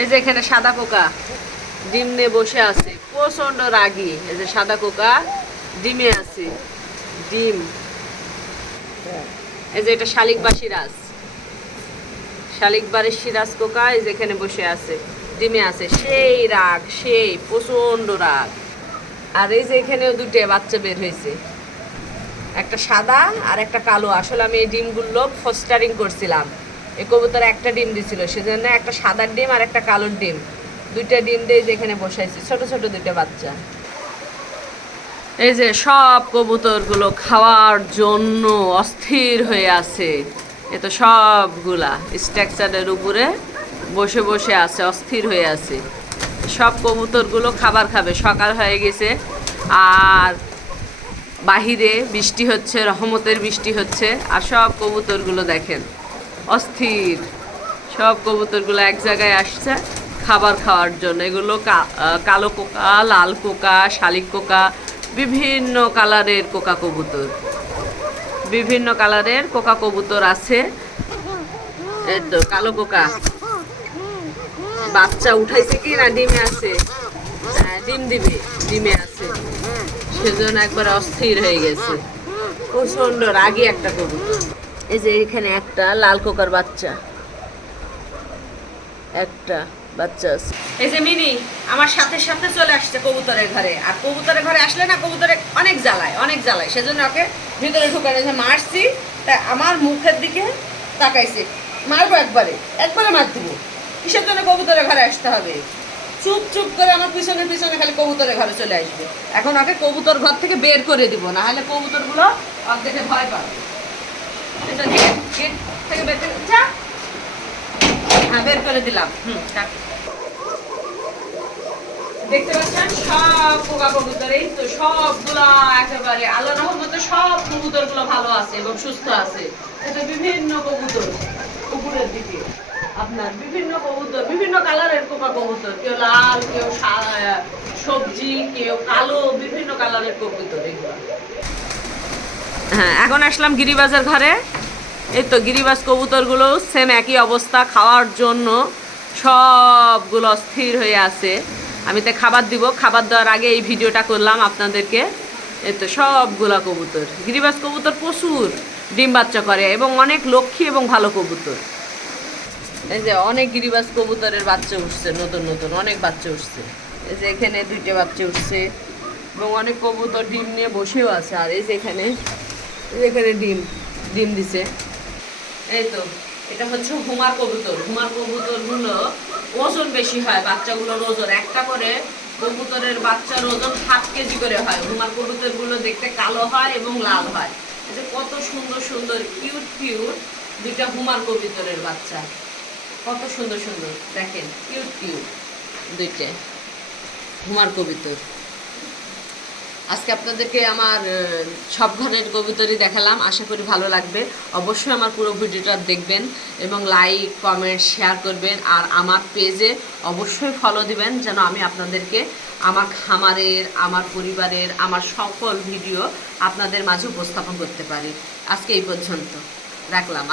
এই যে এখানে সাদা কোকা। ডিম নিয়ে বসে আছে। প্রচণ্ড রাগী। এই যে সাদা কোকা, ডিমে আছে। ডিম। এই যে এটা শালিক শালিকবা সিরাজ। শালিকবারের সিরাজ কোকা এই যে এখানে বসে আছে। ডিমে আছে। সেই রাগ, সেই প্রচণ্ড রাগ। আর এই যে এখানেও দুটো বাচ্চা বের হয়েছে। একটা সাদা আর একটা কালো। আসলে আমি এই ডিমগুলো ফস্টারিং করছিলাম। এই কবুতর একটা ডিম দিছিল, সেজন্য একটা সাদার ডিম আর একটা কালোর ডিম। দুইটা ডিম দিয়ে যেখানে বসাইছি, ছোট ছোট দুইটা বাচ্চা। এই যে সব কবুতরগুলো খাওয়ার জন্য অস্থির হয়ে আছে। এ তো সবগুলা স্ট্রাকচারের উপরে বসে বসে আছে, অস্থির হয়ে আছে। সব কবুতরগুলো খাবার খাবে, সকাল হয়ে গেছে। আর বাহিরে বৃষ্টি হচ্ছে, রহমতের বৃষ্টি হচ্ছে, আর সব কবুতরগুলো দেখেন। অস্থির। সব কবুতরগুলো এক জায়গায় আসছে খাবার খাওয়ার জন্য। এগুলো কালো কোকা লাল কোকা শালিক কোকা বিভিন্ন কালারের কোকা কবুতর। বিভিন্ন কালারের কোকা কবুতর আছে। তো কালো কোকা। বাচ্চা উঠাইছে কি না ডিমে আছে? হ্যাঁ, ডিম দিবে ডিমে আছে। সেজন্য একবার অস্থির হয়ে গেছে। প্রচণ্ড রাগি একটা কবুতর। এই যে এখানে একটা লাল কোকার বাচ্চা। একটা বাচ্চা আছে। এই যে মিনি, আমার সাথে সাথে চলে আসছে কবুতরের ঘরে। আর কবুতরের ঘরে আসলে না, কবুতরে অনেক জ্বালায় অনেক জ্বালায়। সেজন্য ওকে ভিতরে ঢুকানো যে মারছি, তা আমার মুখের দিকে তাকাইছে। মারবো একবারে একবারে মার দিব। কিসের জন্য কবুতরের ঘরে আসতে হবে? চুপ চুপ করে আমার পিছনে পিছনে খালি কবুতরের ঘরে চলে আসবে। এখন ওকে কবুতর ঘর থেকে বের করে দিব না হলে কবুতরগুলো দেখে ভয় পাবে। হ্যাঁ সুস্থ আছে। বিভিন্ন উপরের দিকে। আপনার বিভিন্ন কবুতর, বিভিন্ন কালারের পোকা কবুতর, কেউ লাল, কেউ সবজি, কেউ কালো, বিভিন্ন কালারের কবুতর এগুলো। হ্যাঁ এখন আসলাম গিরিবাজার ঘরে। এই তো গিরিবাজ কবুতরগুলো সেম একই অবস্থা, খাওয়ার জন্য সবগুলো অস্থির হয়ে আছে। আমি তো খাবার দিব, খাবার দেওয়ার আগে এই ভিডিওটা করলাম আপনাদেরকে। এই তো সবগুলা কবুতর। গিরিবাজ কবুতর প্রচুর ডিম বাচ্চা করে এবং অনেক লক্ষ্মী এবং ভালো কবুতর। এই যে অনেক গিরিবাজ কবুতরের বাচ্চা উঠছে, নতুন নতুন অনেক বাচ্চা উঠছে। এই যে এখানে দুইটা বাচ্চা উঠছে এবং অনেক কবুতর ডিম নিয়ে বসেও আছে। আর এই যে এখানে এখানে ডিম ডিম দিছে। এই তো, এটা হচ্ছে হুমার কবুতর। হুমার কবুতরগুলো ওজন বেশি হয়, বাচ্চাগুলোর ওজন। একটা করে কবুতরের বাচ্চার ওজন সাত কেজি করে হয়। হুমার কবুতরগুলো দেখতে কালো হয় এবং লাল হয়। এই যে কত সুন্দর সুন্দর, কিউট কিউট দুইটা হুমার কবুতরের বাচ্চা। কত সুন্দর সুন্দর। দেখেন, কিউট কিউট দুইটা হুমার কবিতর। আজকে আপনাদেরকে আমার সব ঘরের কবিতরই দেখালাম। আশা করি ভালো লাগবে। অবশ্যই আমার পুরো ভিডিওটা দেখবেন এবং লাইক কমেন্ট শেয়ার করবেন। আর আমার পেজে অবশ্যই ফলো দিবেন যেন আমি আপনাদেরকে আমার খামারের, আমার পরিবারের, আমার সকল ভিডিও আপনাদের মাঝে উপস্থাপন করতে পারি। আজকে এই পর্যন্ত। রাখলাম।